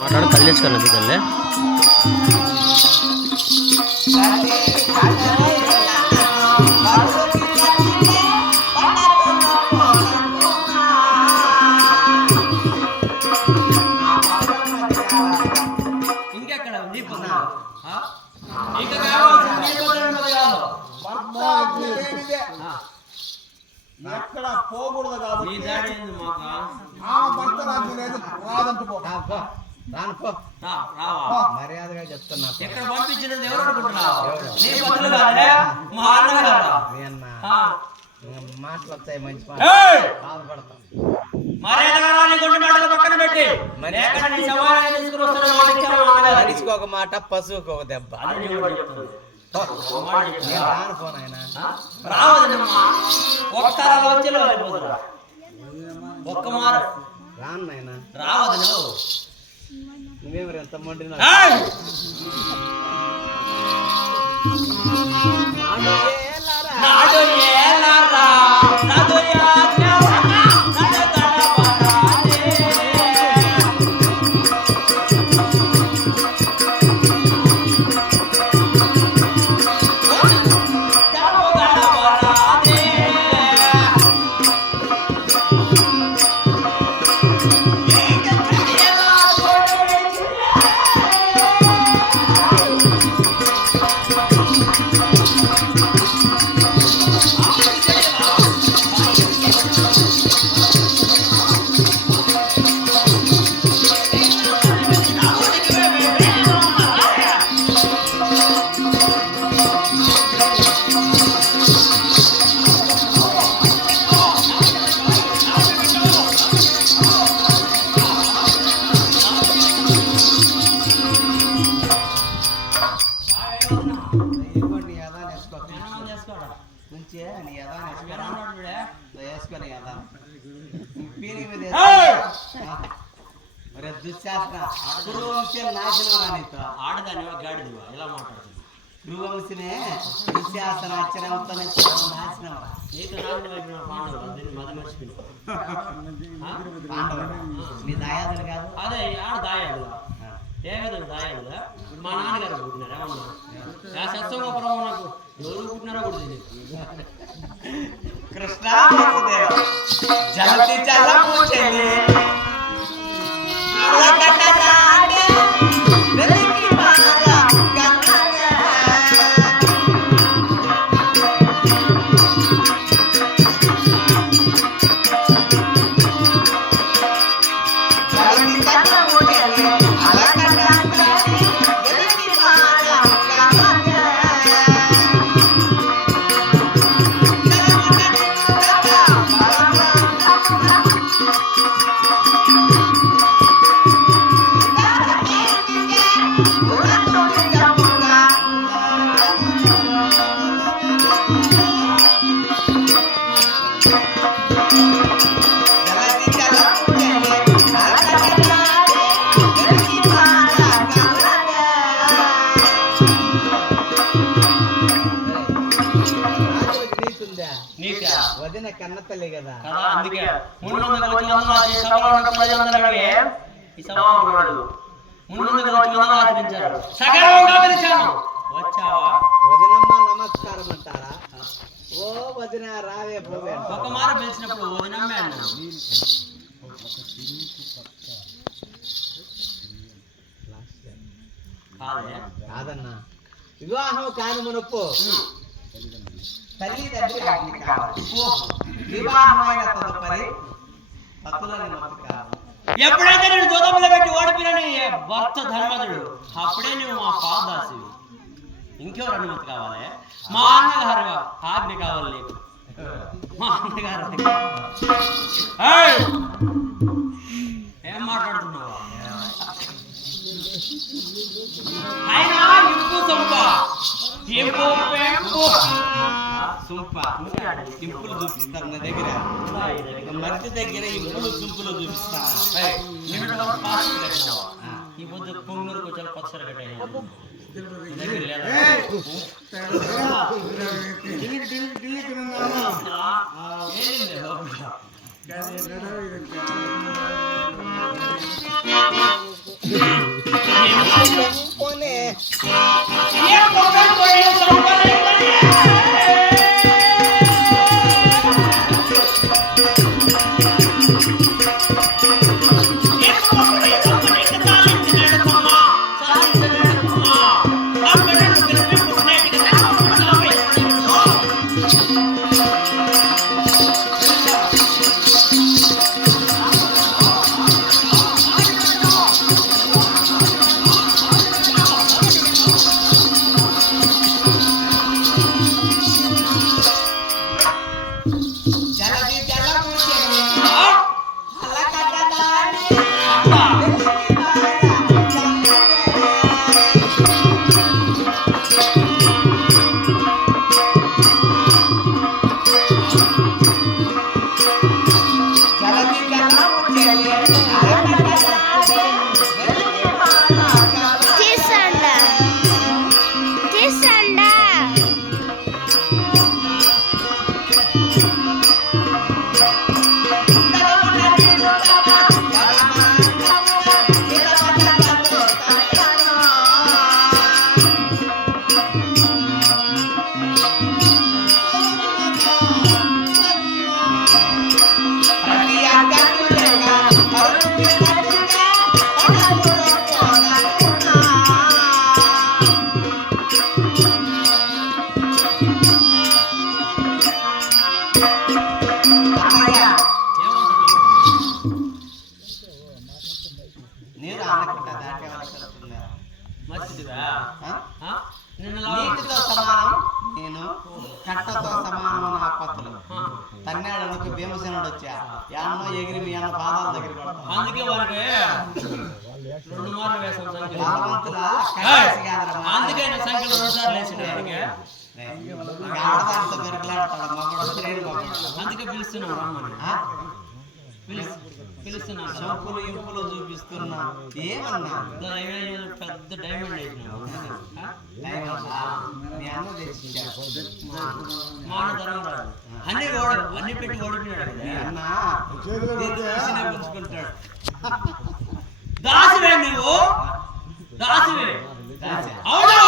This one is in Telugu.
మాట్లాడు కదిలేసుకొని అందుకల్లే ఇంకెక్కడ ఇంకా ఎక్కడ పోకూడదు కాదు నీ దాడి మాకు భర్త రాజ్యం లేదు రాదంటూ మర్యాదగా చెప్తున్నా ఎక్కడ పంపించినది ఎవరు అనుకుంటున్నావు నీ పనులు కాదే మా అన్నగారు మాటలు వస్తాయి మంచి బాధపడతాం పక్కన పెట్టి మనిషికి ఒక మాట పశువుకి ఒక దెబ్బ ఫోన్ ఆయన ఒక్క మారు రాను ఆయన రావదు నువ్వేమరు ఎంత మొండినా ఆడదాని గాడిదివా ఎలా మాట్లాడుతుంది గురువంశమే దుశ్శాసన అక్షరంతోనే నాశనం నీ దాయాదులు కాదు అదే ఆడ దాయాదులా ఏ విధంగా దాయాదులా మా నాన్నగారు పుట్టినారు ఏమన్నా సత్సంగపురం నాకు ఎవరు పుట్టినారో కూడా తెలియదు కృష్ణ జలతి జలము చెలి వదిన కన్న తల్లి కదా అందుకే వదినమ్మ నమస్కారం అంటారా ఓ వదిన రావే పోవే ఒక మాట పిలిచినప్పుడు వదినమ్మే అన్నా కాదన్నా వివాహం కాని మునుపు తల్లిదండ్రి ఆజ్ఞ కావాలి వివాహమైన తదుపరి పతులని మత్తు కావాలి ఎప్పుడైతే నేను జోదంలో పెట్టి ఓడిపోయినని భర్త ధర్మదుడు అప్పుడే నువ్వు మా పాదాసి ఇంకెవరు అనుమతి కావాలి మా అన్నగారు ఆజ్ఞ కావాలి నీకు మా అన్నగారు ఏం మాట్లాడుతున్నావా ఆయన ఇంపు సొంప ఇంపు సుంప ఇంపులు చూపిస్తారు నా దగ్గర మట్టి దగ్గర ఇంపులు సుంపులు చూపిస్తాను ఈ పొద్దు పొంగూరుకు వచ్చి పచ్చడి కట్టాయి ఢిల్లీ నీటితో సమానం నేను, కట్టతో సమానం నా పత్రులు. తన్నాడు భీమసేనుడు వచ్చా యాన్నో ఎగిరి మీ అన్న పాదాల దగ్గర పడతాను. అందుకే వాళ్ళకి 2 మార్లు వేసాం సంఖ్యలు. అందుకే సంఖ్యలు 2 సార్లు వేసిండు. ఆడదాంతో పెరుగులాడతాడు అందుకే పిలుస్తున్నాం రమ్మని. పిలుస్తున్నా చంపులు ఇంపులు చూపిస్తున్నా. ఏమన్నా పెద్ద డైమండ్ వేసినావు. మీ అన్న తెచ్చిందా మానధర్మరాజు అన్ని పెట్టి ఓడిపోయాడు మీ అన్న పుచ్చుకుంటాడు. దాసివే నువ్వు, దాసివే. అవును